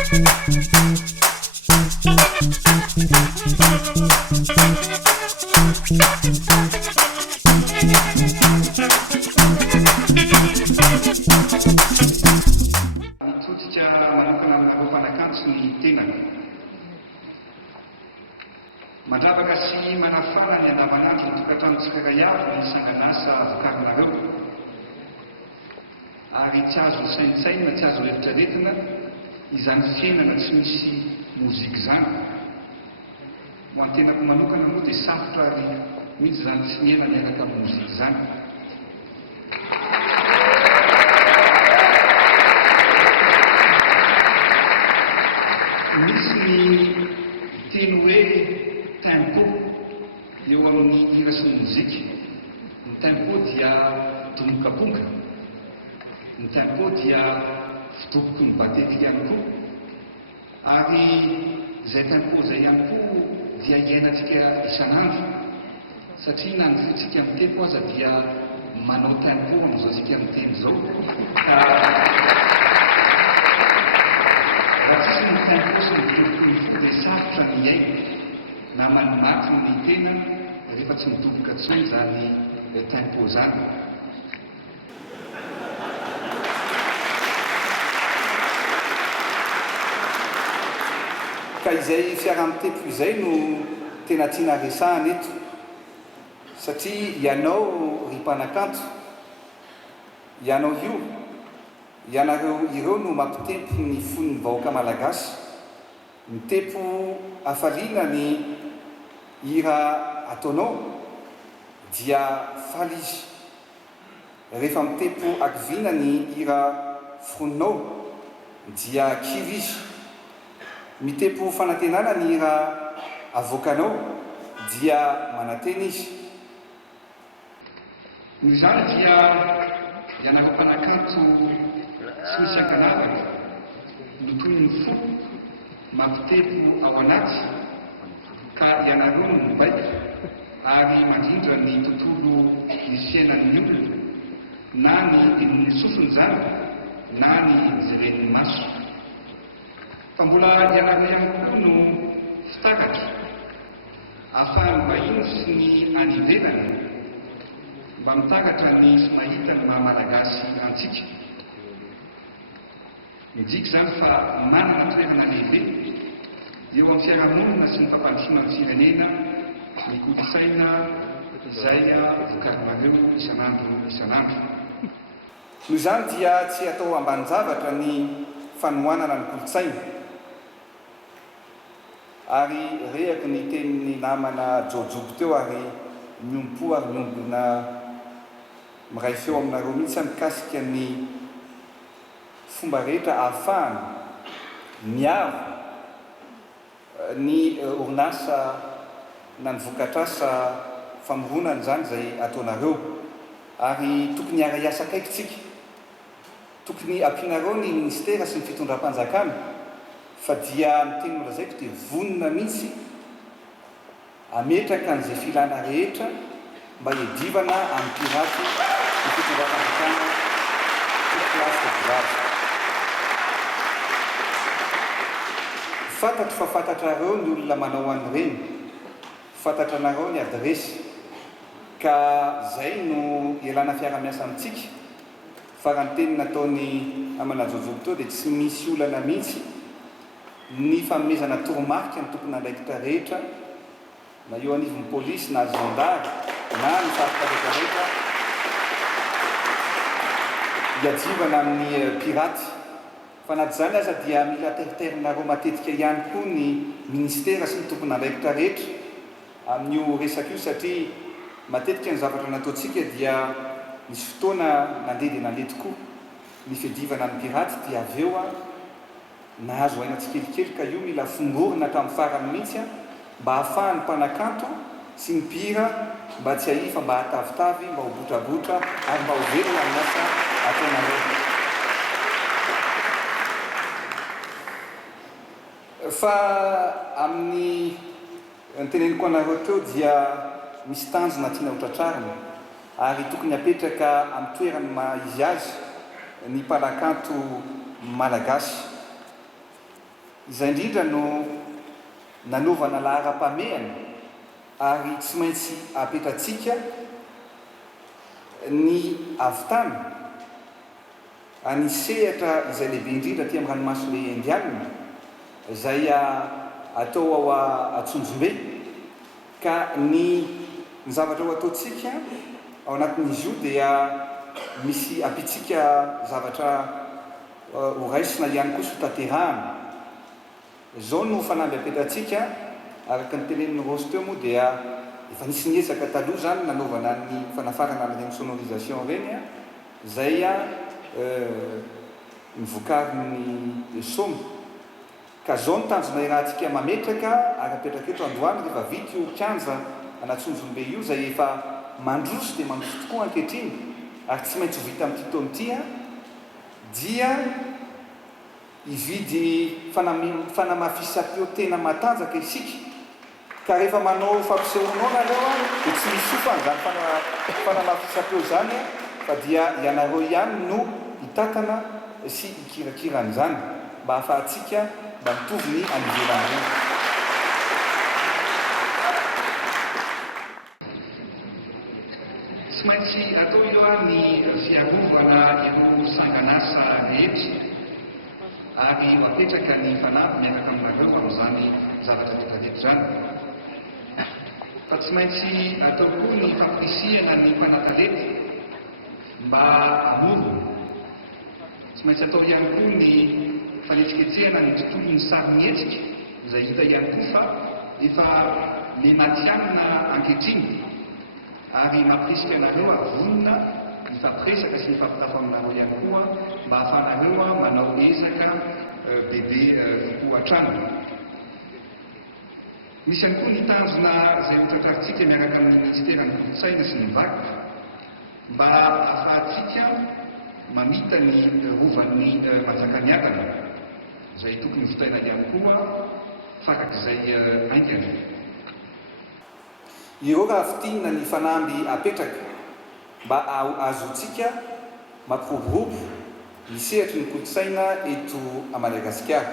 Mitodika manokana aminareo mpanakanto ny tenany mandravaka sy manafara ny andavanandro ny tokatrano tsirairay avy ny sangan'asa vokarinareo ary tsy azo saintsaina, tsy azo eritreretina izany fiainana tsy misy mozika izany. Ho an-tenako manokana moa dia sarotra ary mihitsy izany tsy miaina miaraka amin'ny mozika izany. Misy ny teny hoe tempo eo amin'ny hira sy ny mozika. Ny tempo dia domokaboka, ny tempo dia fitoboky ny batery ihany koa, ary izay tempo izay ihany koa dia iainantsika isan'andro, satria na ny fitsika amin'ny tempo aza dia manao tempo amin'izao tsika miteny izao. Raha tsisy ny tempo sy ny fitoboky ny fo dia sarotra ny aina na manimaty ny tena rehefa tsy mitoboka intsony izany tempo izany. Ka izay fiaraha-mitempo izay no tena tiana resahana eto, satria ianao ry mpanakanto, ianao io, ianareo ireo no mampitempo ny fon'ny vahoaka malagasy, mitempo hafaliana ny hira ataonao dia faly izy. Rehefa mitempo akivina ny hira foninao dia kivy izy. Mitempo fanantenana ny hira avoakanao dia manantena izy. Noho izany dia ianareo mpanakanto sy misy ankanavaka no toy ny fo mampitempo ao anaty ka ianareo no mibaika ary mandrindra ny tontolo ny fiainan'ny olona na ny tenin'ny sofiny izany na ny jeren'ny maso. Fa mbola ianareo ihany koa no fitaratra ahafahany mahino sy ny any ivelany mba mitaratra ny sy mahita ny maha-malagasy antsika. Midika izany fa manana toerana lehibe eo amin'ny fiarahamonina sy ny fampandrosoana ny firenena ny kolotsaina izay vokarinareo isan'andro isan'andro. Noho izany dia tsy atao ambanin-javatra ny fanohanana ny kolotsaina. Ary rehako ny tenin'ny namana Jojobo teo ary miompo ary miombona miray feo aminareo mihitsy mikasika ny fomba rehetra ahafahana miaro ny orinasa na ny vokatrasa famoronana izany izay ataonareo, ary tokony hiara-hiasa akaiky tsika, tokony ampianareo ny ministera sy ny fitondram-panjakana, fa dia ny teny molazaiko dia vonona mihitsy ametraka an'izay filana rehetra mba hiadivana amin'ny piraty ny fitondram-panjakana tokolasy volazy. Fantatro fa fantatrareo ny olona manao an'ireny, fantatranareo ny adresy, ka zay no ialana fiara-miasa amintsika. Fa raha ny teny nataony amana Jojobo teo dia tsy misy olana mihitsy ny fanomezana toromarika ny tokony andraikitra rehetra, na eo anivon'ny polisy na zandary na ny sarotra rehetrarehetra hiadivana amin'ny piraty. Fa naty izany aza dia mila teriterinareo matetika ihany koa ny ministera sy ny tokony andraikitra rehetra amin'io resaka io, satria matetika ny zavatra nataontsika dia misy fotoana nandeha dia nandeha tokoa ny fiadivana amin'ny piraty, dia avy eo nahazo aina tsikelikely, ka io mila fongorina hatramin'ny farany mihitsy mba hahafahan'ny mpanakanto sy ny mpihira mba tsy hahifa, mba hatavitavy, mba ho botrabotra ary mba ho velona amin'ny asa ataonareo. Fa amin'ny nyteneniko anareo teo dia misy tanjona tiana hotratrarina ary tokony apetraka amin'ny toerany maha izy azy ny mpanakanto malagasy. izay indrindra no nanovana lahara-pameana ary tsy maintsy apetratsika ny avy-tany anisehatra izay lehibe indrindra ty amin'ny ranomasy le indianina izay atao ao Atsonjombe, ka ny zavatra ho ataotsika ao anatin'izy io dia misy apitsika zavatra ho raisina ihany koa sotaterahana. Zao no fanamby apetratsika araka ny tenenin'ny Rosy teo moa dia efa nisy niezaka taloha zany nanaovana ny fanafarana ny sonorisation reny izay nivokarin'ny SOM, ka zao ny tanjona irahantsika mametraka ary apetraka eto Andohany rehefa vita io kianja anatsonjombe io izay efa mandroso dia mandroso tokoa ankehitriny ary tsy maintsy ho vita amin'ity taona ity dia hividy fanamafisam-peo tena matanjaka isika, ka rehefa manao fampisehoanao nareo dia tsy misy sofana zany fanamafisam-peo zany fa dia ianareo ihany no hitatana sy hikirakiran'izany mba hahafahantsika mba mitovy ny anivelan'ireny. Tsy maintsy atao io ny fiarovana ireo sangan'asa rehetra ary mapetraka ny fanampy miaraka aminareo amin'izany zavatra rehetrarehetra zany. Fa tsy maintsy atao koa ny fampirisihana ny mpanantalety mba hamorona. Tsy maintsy atao ihany koa ny fanetsiketsehana ny tontolon'ny sary-mihetsika izay hita ihany koa fa efa mematianina ankehitriny ary mampirisika anareo avonina mifampiresaka sy mifampitafo aminareo ihany koa mba ahafahanareo manao ezaka bebe kokoa hatrany. Misy ihany koa ny tanjona izay hotratrarintsika miaraka amin'ny ministeran'ny kolotsaina sy ny vakoka mba ahafahantsika mamita ny rovan'ny Manjakamiadana izay tokony votaina ihany koa farak'izay aingana. Ireo raha fitinina ny fanamby apetraka mba azotsika mampiroborobo ny sehatry ny kolotsaina eto a Madagasikara.